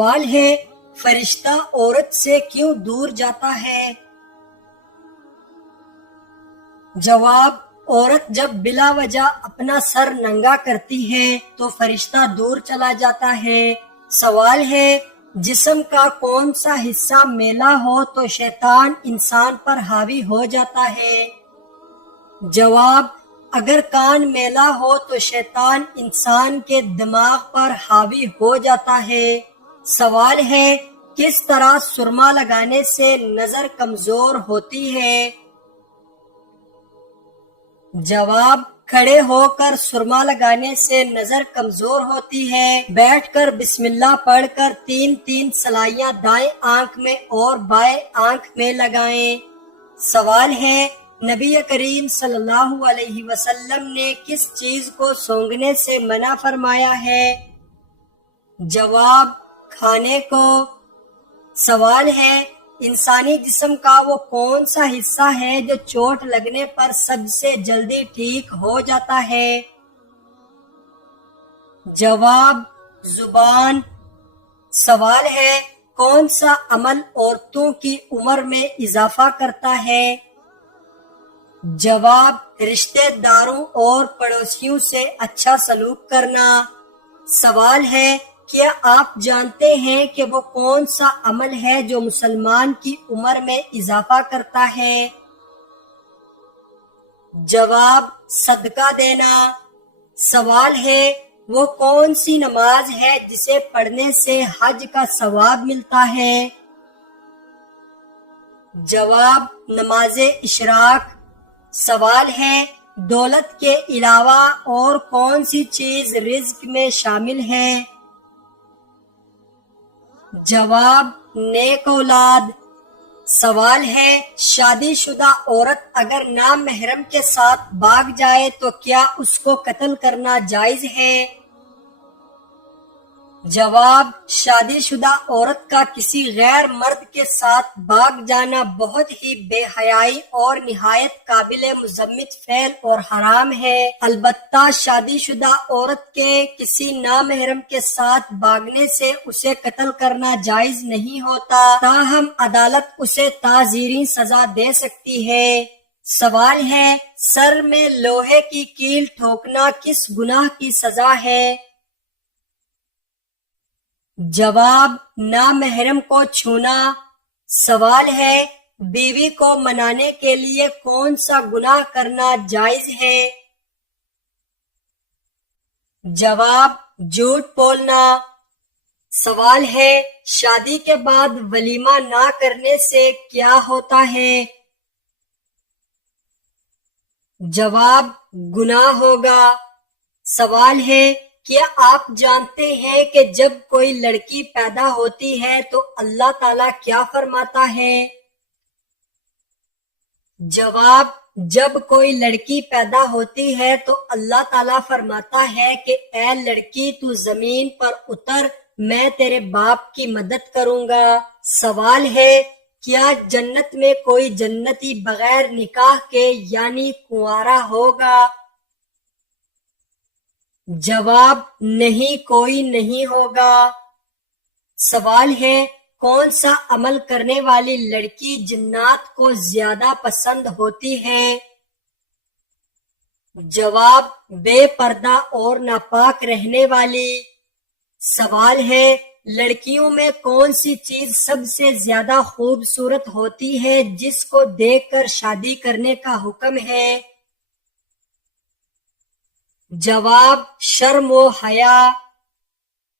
سوال ہے فرشتہ عورت سے کیوں دور جاتا ہے؟ جواب: عورت جب بلا وجہ اپنا سر ننگا کرتی ہے تو فرشتہ دور چلا جاتا ہے۔ سوال ہے جسم کا کون سا حصہ میلا ہو تو شیطان انسان پر حاوی ہو جاتا ہے؟ جواب: اگر کان میلا ہو تو شیطان انسان کے دماغ پر حاوی ہو جاتا ہے۔ سوال ہے کس طرح سرما لگانے سے نظر کمزور ہوتی ہے؟ جواب: کھڑے ہو کر سرما لگانے سے نظر کمزور ہوتی ہے۔ بیٹھ کر بسم اللہ پڑھ کر 3 سلائیاں دائیں آنکھ میں اور بائیں آنکھ میں لگائیں۔ سوال ہے نبی کریم صلی اللہ علیہ وسلم نے کس چیز کو سونگھنے سے منع فرمایا ہے؟ جواب: کھانے کو۔ سوال ہے انسانی جسم کا وہ کون سا حصہ ہے جو چوٹ لگنے پر سب سے جلدی ٹھیک ہو جاتا ہے؟ جواب: زبان۔ سوال ہے کون سا عمل عورتوں کی عمر میں اضافہ کرتا ہے؟ جواب: رشتہ داروں اور پڑوسیوں سے اچھا سلوک کرنا۔ سوال ہے کیا آپ جانتے ہیں کہ وہ کون سا عمل ہے جو مسلمان کی عمر میں اضافہ کرتا ہے؟ جواب: صدقہ دینا۔ سوال ہے وہ کون سی نماز ہے جسے پڑھنے سے حج کا ثواب ملتا ہے؟ جواب: نماز اشراق۔ سوال ہے دولت کے علاوہ اور کون سی چیز رزق میں شامل ہے؟ جواب: نیک اولاد۔ سوال ہے شادی شدہ عورت اگر نامحرم کے ساتھ بھاگ جائے تو کیا اس کو قتل کرنا جائز ہے؟ جواب: شادی شدہ عورت کا کسی غیر مرد کے ساتھ بھاگ جانا بہت ہی بے حیائی اور نہایت قابل مذمت فعل اور حرام ہے۔ البتہ شادی شدہ عورت کے کسی نامحرم کے ساتھ بھاگنے سے اسے قتل کرنا جائز نہیں ہوتا، تاہم عدالت اسے تعزیری سزا دے سکتی ہے۔ سوال ہے سر میں لوہے کی کیل ٹھوکنا کس گناہ کی سزا ہے؟ جواب: نامحرم کو چھونا۔ سوال ہے بیوی کو منانے کے لیے کون سا گناہ کرنا جائز ہے؟ جواب: جھوٹ بولنا۔ سوال ہے شادی کے بعد ولیمہ نہ کرنے سے کیا ہوتا ہے؟ جواب: گناہ ہوگا۔ سوال ہے کیا آپ جانتے ہیں کہ جب کوئی لڑکی پیدا ہوتی ہے تو اللہ تعالیٰ کیا فرماتا ہے؟ جواب: جب کوئی لڑکی پیدا ہوتی ہے تو اللہ تعالیٰ فرماتا ہے کہ اے لڑکی تو زمین پر اتر، میں تیرے باپ کی مدد کروں گا۔ سوال ہے کیا جنت میں کوئی جنتی بغیر نکاح کے یعنی کنوارا ہوگا؟ جواب: نہیں، کوئی نہیں ہوگا۔ سوال ہے کون سا عمل کرنے والی لڑکی جنات کو زیادہ پسند ہوتی ہے؟ جواب: بے پردہ اور ناپاک رہنے والی۔ سوال ہے لڑکیوں میں کون سی چیز سب سے زیادہ خوبصورت ہوتی ہے جس کو دیکھ کر شادی کرنے کا حکم ہے؟ جواب: شرم و حیا۔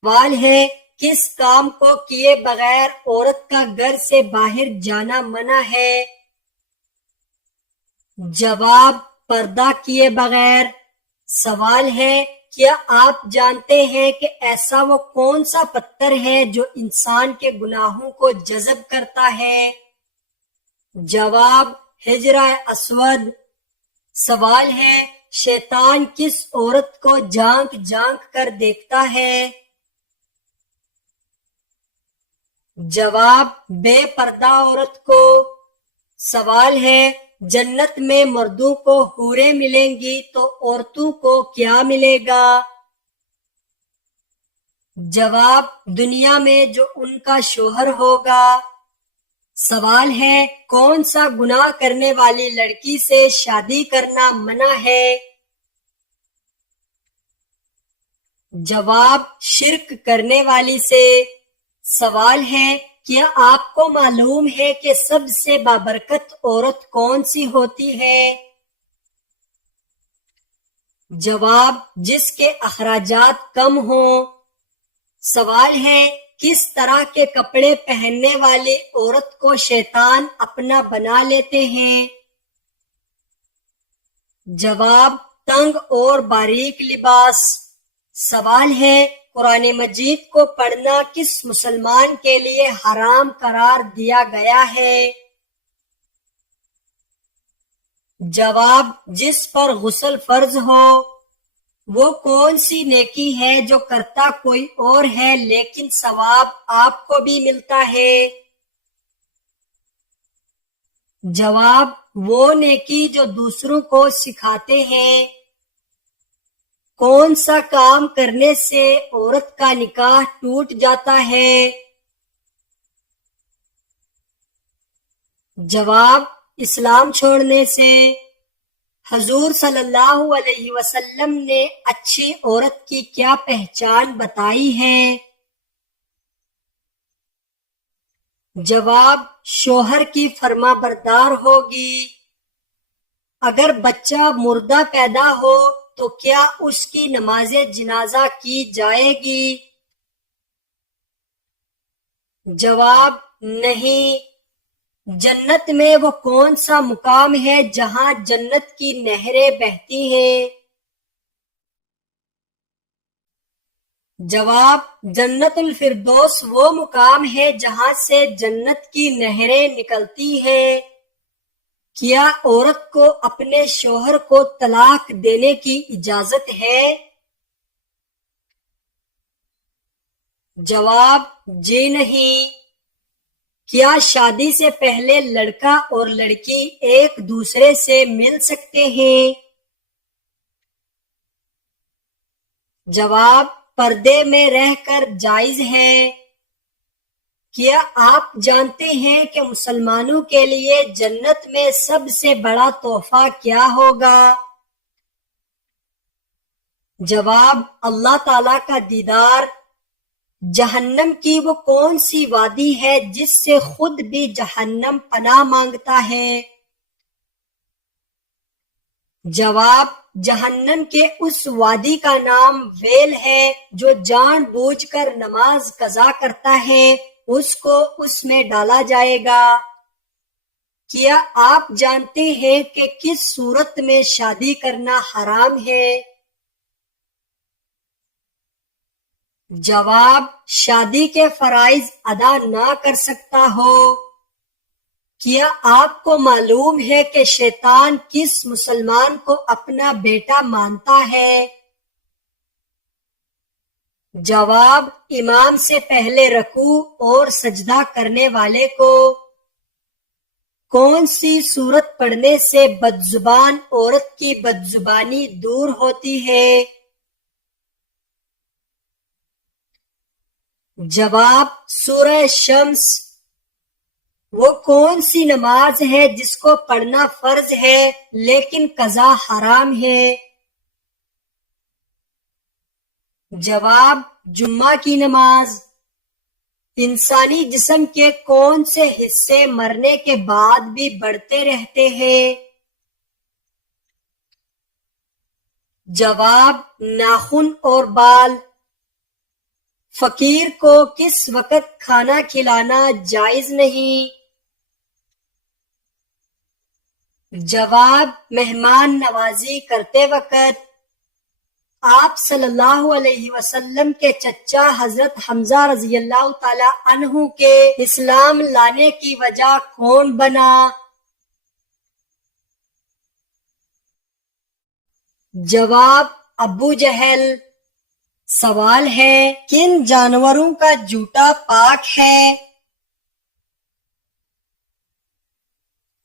سوال ہے کس کام کو کیے بغیر عورت کا گھر سے باہر جانا منع ہے؟ جواب: پردہ کیے بغیر۔ سوال ہے کیا آپ جانتے ہیں کہ ایسا وہ کون سا پتھر ہے جو انسان کے گناہوں کو جذب کرتا ہے؟ جواب: حجرہ اسود۔ سوال ہے شیطان کس عورت کو جھانک جھانک کر دیکھتا ہے؟ جواب: بے پردہ عورت کو۔ سوال ہے جنت میں مردوں کو حوریں ملیں گی تو عورتوں کو کیا ملے گا؟ جواب دنیا میں جو ان کا شوہر ہوگا۔ سوال ہے کون سا گناہ کرنے والی لڑکی سے شادی کرنا منع ہے؟ جواب شرک کرنے والی سے۔ سوال ہے کیا آپ کو معلوم ہے کہ سب سے بابرکت عورت کون سی ہوتی ہے؟ جواب جس کے اخراجات کم ہوں۔ سوال ہے کس طرح کے کپڑے پہننے والی عورت کو شیطان اپنا بنا لیتے ہیں؟ جواب تنگ اور باریک لباس۔ سوال ہے قرآن مجید کو پڑھنا کس مسلمان کے لیے حرام قرار دیا گیا ہے؟ جواب جس پر غسل فرض ہو۔ وہ کون سی نیکی ہے جو کرتا کوئی اور ہے لیکن ثواب آپ کو بھی ملتا ہے؟ جواب وہ نیکی جو دوسروں کو سکھاتے ہیں۔ کون سا کام کرنے سے عورت کا نکاح ٹوٹ جاتا ہے؟ جواب اسلام چھوڑنے سے۔ حضور صلی اللہ علیہ وسلم نے اچھی عورت کی کیا پہچان بتائی ہے؟ جواب شوہر کی فرما بردار ہوگی۔ اگر بچہ مردہ پیدا ہو تو کیا اس کی نماز جنازہ کی جائے گی؟ جواب نہیں۔ جنت میں وہ کون سا مقام ہے جہاں جنت کی نہریں بہتی ہیں؟ جواب جنت الفردوس وہ مقام ہے جہاں سے جنت کی نہریں نکلتی ہیں۔ کیا عورت کو اپنے شوہر کو طلاق دینے کی اجازت ہے؟ جواب جی نہیں۔ کیا شادی سے پہلے لڑکا اور لڑکی ایک دوسرے سے مل سکتے ہیں؟ جواب پردے میں رہ کر جائز ہے۔ کیا آپ جانتے ہیں کہ مسلمانوں کے لیے جنت میں سب سے بڑا تحفہ کیا ہوگا؟ جواب اللہ تعالیٰ کا دیدار۔ جہنم کی وہ کون سی وادی ہے جس سے خود بھی جہنم پناہ مانگتا ہے؟ جواب جہنم کے اس وادی کا نام ویل ہے۔ جو جان بوجھ کر نماز قضا کرتا ہے اس کو اس میں ڈالا جائے گا۔ کیا آپ جانتے ہیں کہ کس صورت میں شادی کرنا حرام ہے؟ جواب شادی کے فرائض ادا نہ کر سکتا ہو۔ کیا آپ کو معلوم ہے کہ شیطان کس مسلمان کو اپنا بیٹا مانتا ہے؟ جواب امام سے پہلے رکوع اور سجدہ کرنے والے کو۔ کون سی سورت پڑھنے سے بدزبان عورت کی بدزبانی دور ہوتی ہے؟ جواب سورہ شمس۔ وہ کون سی نماز ہے جس کو پڑھنا فرض ہے لیکن قضا حرام ہے؟ جواب جمعہ کی نماز۔ انسانی جسم کے کون سے حصے مرنے کے بعد بھی بڑھتے رہتے ہیں؟ جواب ناخن اور بال۔ فقیر کو کس وقت کھانا کھلانا جائز نہیں؟ جواب مہمان نوازی کرتے وقت۔ آپ صلی اللہ علیہ وسلم کے چچا حضرت حمزہ رضی اللہ تعالی عنہ کے اسلام لانے کی وجہ کون بنا؟ جواب ابو جہل۔ سوال ہے کن جانوروں کا جوتا پاک ہے؟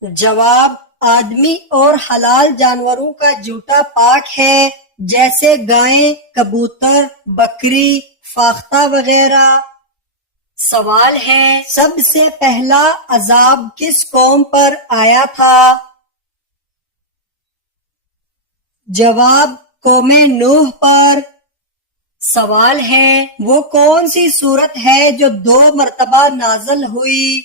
جواب آدمی اور حلال جانوروں کا جوتا پاک ہے، جیسے گائیں، کبوتر، بکری، فاختہ وغیرہ۔ سوال ہے سب سے پہلا عذاب کس قوم پر آیا تھا؟ جواب قوم نوح پر۔ سوال ہے وہ کون سی سورت ہے جو 2 مرتبہ نازل ہوئی؟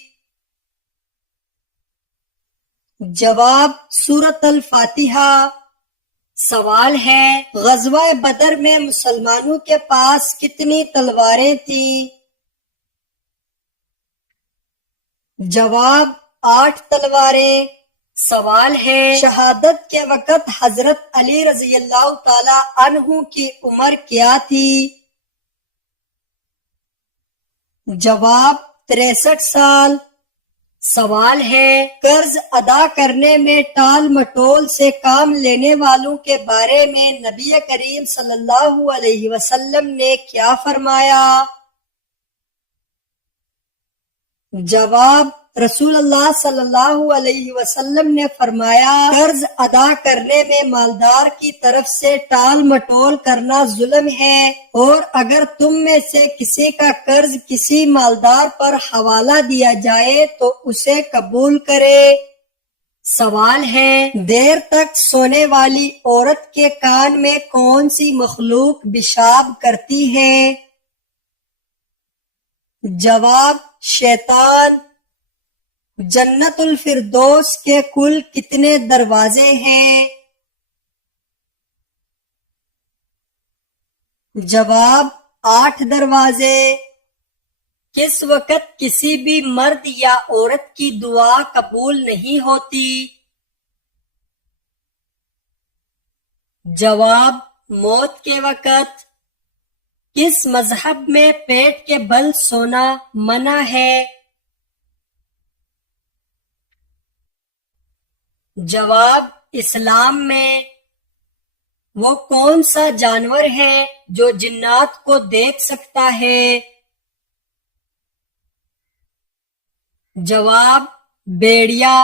جواب سورۃ الفاتحہ۔ سوال ہے غزوہ بدر میں مسلمانوں کے پاس کتنی تلواریں تھیں؟ جواب 8 تلواریں۔ سوال ہے شہادت کے وقت حضرت علی رضی اللہ تعالی عنہ کی عمر کیا تھی؟ جواب 63 سال۔ سوال ہے قرض ادا کرنے میں ٹال مٹول سے کام لینے والوں کے بارے میں نبی کریم صلی اللہ علیہ وسلم نے کیا فرمایا؟ جواب رسول اللہ صلی اللہ علیہ وسلم نے فرمایا قرض ادا کرنے میں مالدار کی طرف سے ٹال مٹول کرنا ظلم ہے، اور اگر تم میں سے کسی کا قرض کسی مالدار پر حوالہ دیا جائے تو اسے قبول کرے۔ سوال ہے دیر تک سونے والی عورت کے کان میں کون سی مخلوق پیشاب کرتی ہے؟ جواب شیطان۔ جنت الفردوس کے کل کتنے دروازے ہیں؟ جواب 8 دروازے۔ کس وقت کسی بھی مرد یا عورت کی دعا قبول نہیں ہوتی؟ جواب موت کے وقت۔ کس مذہب میں پیٹ کے بل سونا منع ہے؟ جواب اسلام میں۔ وہ کون سا جانور ہے جو جنات کو دیکھ سکتا ہے؟ جواب بھیڑیا۔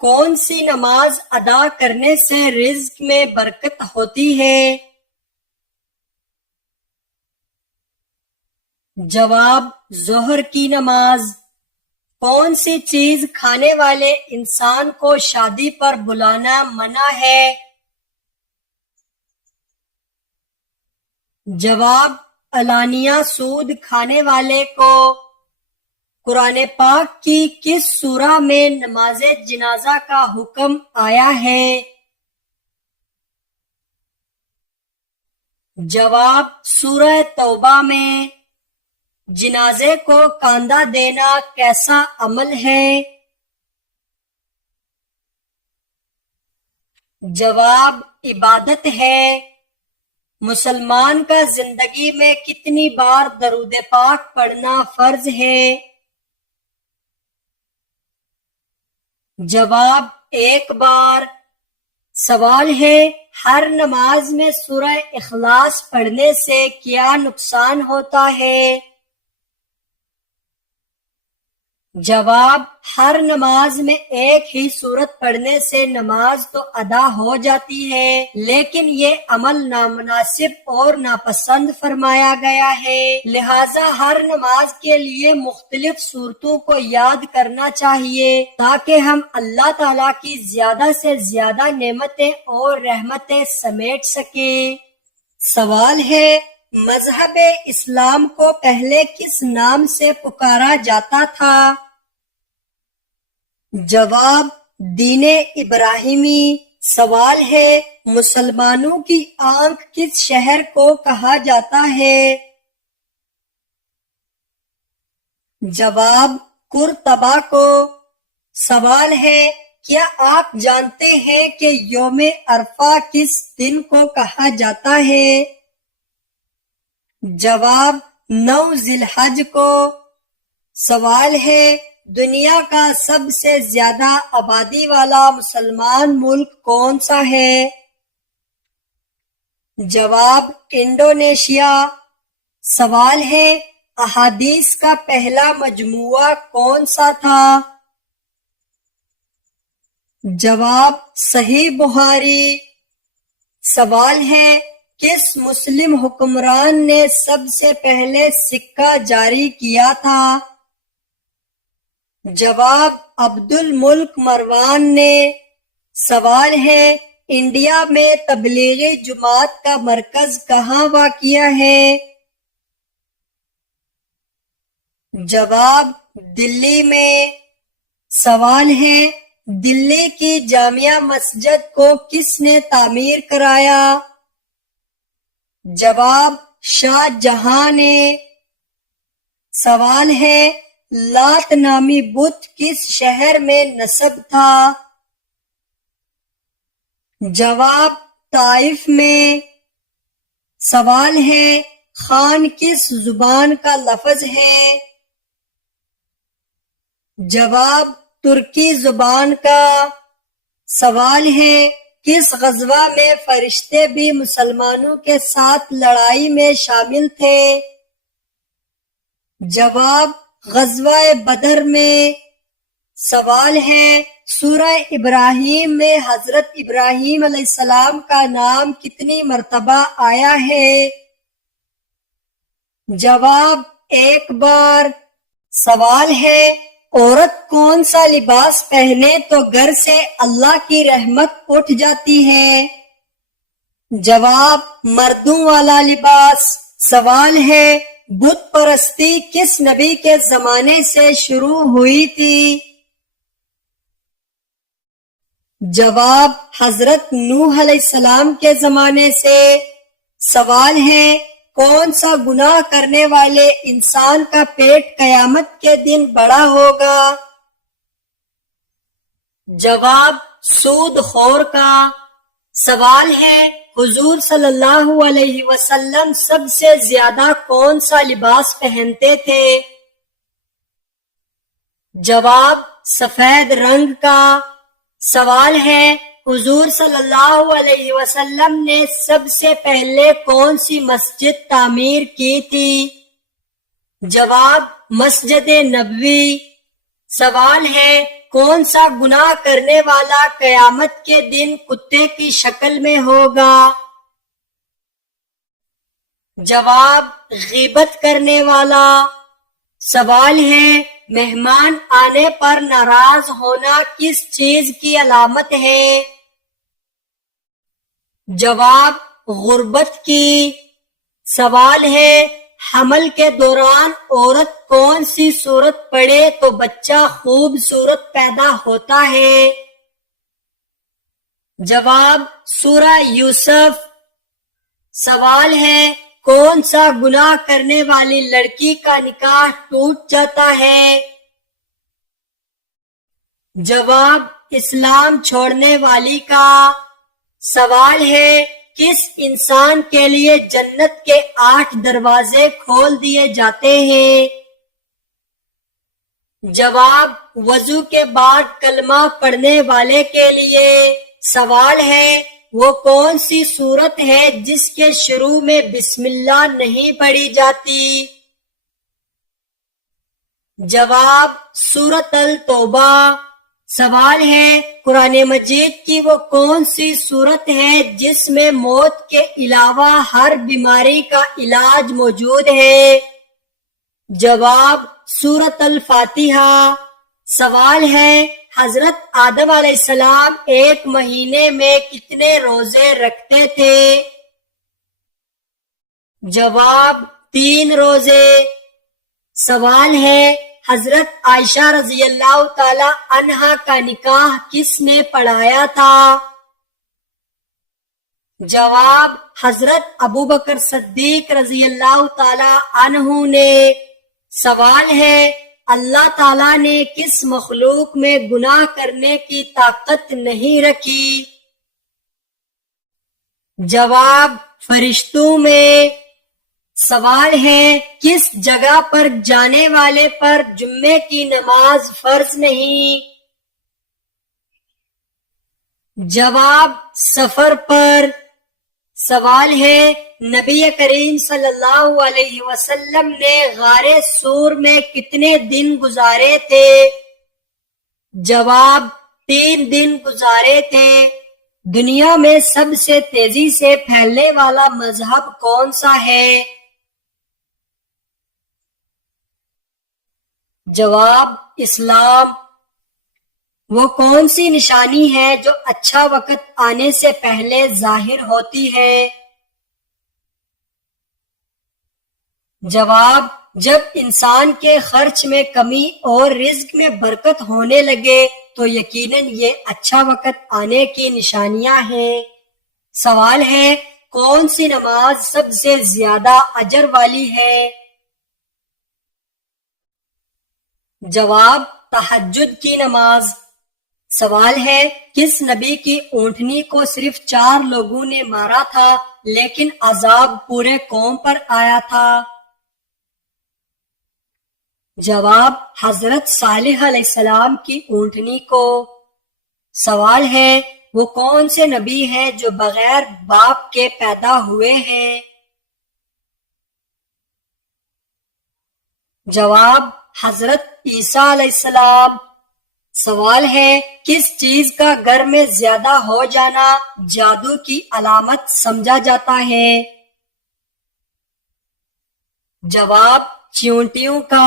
کون سی نماز ادا کرنے سے رزق میں برکت ہوتی ہے؟ جواب ظہر کی نماز۔ کون سی چیز کھانے والے انسان کو شادی پر بلانا منع ہے؟ جواب علانیہ سود کھانے والے کو۔ قرآن پاک کی کس سورہ میں نماز جنازہ کا حکم آیا ہے؟ جواب سورہ توبہ میں۔ جنازے کو کاندھا دینا کیسا عمل ہے؟ جواب عبادت ہے۔ مسلمان کا زندگی میں کتنی بار درود پاک پڑھنا فرض ہے؟ جواب 1 بار۔ سوال ہے ہر نماز میں سورہ اخلاص پڑھنے سے کیا نقصان ہوتا ہے؟ جواب ہر نماز میں ایک ہی سورت پڑھنے سے نماز تو ادا ہو جاتی ہے، لیکن یہ عمل نامناسب اور ناپسند فرمایا گیا ہے، لہذا ہر نماز کے لیے مختلف سورتوں کو یاد کرنا چاہیے تاکہ ہم اللہ تعالیٰ کی زیادہ سے زیادہ نعمتیں اور رحمتیں سمیٹ سکیں۔ سوال ہے مذہب اسلام کو پہلے کس نام سے پکارا جاتا تھا؟ جواب دین ابراہیمی۔ سوال ہے مسلمانوں کی آنکھ کس شہر کو کہا جاتا ہے؟ جواب قرطبہ کو۔ سوال ہے کیا آپ جانتے ہیں کہ یوم عرفہ کس دن کو کہا جاتا ہے؟ جواب 9 ذی الحج کو۔ سوال ہے دنیا کا سب سے زیادہ آبادی والا مسلمان ملک کون سا ہے؟ جواب انڈونیشیا۔ سوال ہے احادیث کا پہلا مجموعہ کون سا تھا؟ جواب صحیح بخاری۔ سوال ہے کس مسلم حکمران نے سب سے پہلے سکہ جاری کیا تھا؟ جواب عبد الملک مروان نے۔ سوال ہے انڈیا میں تبلیغی جماعت کا مرکز کہاں واقع ہے؟ جواب دلی میں۔ سوال ہے دلی کی جامع مسجد کو کس نے تعمیر کرایا؟ جواب شاہ جہاں نے۔ سوال ہے لات نامی بت کس شہر میں نصب تھا؟ جواب طائف میں۔ سوال ہے خان کس زبان کا لفظ ہے؟ جواب ترکی زبان کا۔ سوال ہے کس غزوہ میں فرشتے بھی مسلمانوں کے ساتھ لڑائی میں شامل تھے؟ جواب غزوہ بدر میں۔ سوال ہے سورہ ابراہیم میں حضرت ابراہیم علیہ السلام کا نام کتنی مرتبہ آیا ہے؟ جواب ایک بار۔ سوال ہے عورت کون سا لباس پہنے تو گھر سے اللہ کی رحمت اٹھ جاتی ہے؟ جواب مردوں والا لباس۔ سوال ہے بت پرستی کس نبی کے زمانے سے شروع ہوئی تھی؟ جواب حضرت نوح علیہ السلام کے زمانے سے۔ سوال ہے کون سا گناہ کرنے والے انسان کا پیٹ قیامت کے دن بڑا ہوگا؟ جواب سود خور کا۔ سوال ہے حضور صلی اللہ علیہ وسلم سب سے زیادہ کون سا لباس پہنتے تھے؟ جواب سفید رنگ کا۔ سوال ہے حضور صلی اللہ علیہ وسلم نے سب سے پہلے کون سی مسجد تعمیر کی تھی؟ جواب مسجد نبوی۔ سوال ہے کون سا گناہ کرنے والا قیامت کے دن کتے کی شکل میں ہوگا؟ جواب غیبت کرنے والا۔ سوال ہے مہمان آنے پر ناراض ہونا کس چیز کی علامت ہے؟ جواب غربت کی۔ سوال ہے حمل کے دوران عورت کون سی سورت پڑھے تو بچہ خوبصورت پیدا ہوتا ہے؟ جواب سورہ یوسف۔ سوال ہے کون سا گناہ کرنے والی لڑکی کا نکاح ٹوٹ جاتا ہے؟ جواب اسلام چھوڑنے والی کا۔ سوال ہے کس انسان کے لیے جنت کے 8 دروازے کھول دیے جاتے ہیں؟ جواب وضو کے بعد کلمہ پڑھنے والے کے لیے۔ سوال ہے وہ کون سی سورت ہے جس کے شروع میں بسم اللہ نہیں پڑھی جاتی؟ جواب سورۃ التوبہ۔ سوال ہے قرآن مجید کی وہ کون سی سورت ہے جس میں موت کے علاوہ ہر بیماری کا علاج موجود ہے؟ جواب سورۃ الفاتحہ۔ سوال ہے حضرت آدم علیہ السلام ایک مہینے میں کتنے روزے رکھتے تھے؟ جواب 3 روزے۔ سوال ہے حضرت عائشہ رضی اللہ تعالی عنہا کا نکاح کس نے پڑھایا تھا؟ جواب حضرت ابوبکر صدیق رضی اللہ تعالی عنہ نے۔ سوال ہے اللہ تعالیٰ نے کس مخلوق میں گناہ کرنے کی طاقت نہیں رکھی؟ جواب فرشتوں میں۔ سوال ہے کس جگہ پر جانے والے پر جمعے کی نماز فرض نہیں؟ جواب سفر پر۔ سوال ہے نبی کریم صلی اللہ علیہ وسلم نے غار سور میں کتنے دن گزارے تھے؟ جواب 3 دن گزارے تھے۔ دنیا میں سب سے تیزی سے پھیلنے والا مذہب کون سا ہے؟ جواب اسلام۔ وہ کون سی نشانی ہے جو اچھا وقت آنے سے پہلے ظاہر ہوتی ہے؟ جواب جب انسان کے خرچ میں کمی اور رزق میں برکت ہونے لگے تو یقیناً یہ اچھا وقت آنے کی نشانیاں ہیں۔ سوال ہے کون سی نماز سب سے زیادہ اجر والی ہے؟ جواب تہجد کی نماز۔ سوال ہے کس نبی کی اونٹنی کو صرف 4 لوگوں نے مارا تھا لیکن عذاب پورے قوم پر آیا تھا؟ جواب حضرت صالح علیہ السلام کی اونٹنی کو۔ سوال ہے وہ کون سے نبی ہیں جو بغیر باپ کے پیدا ہوئے ہیں؟ جواب حضرت عیسیٰ علیہ السلام۔ سوال ہے کس چیز کا گھر میں زیادہ ہو جانا جادو کی علامت سمجھا جاتا ہے؟ جواب چیونٹیوں کا۔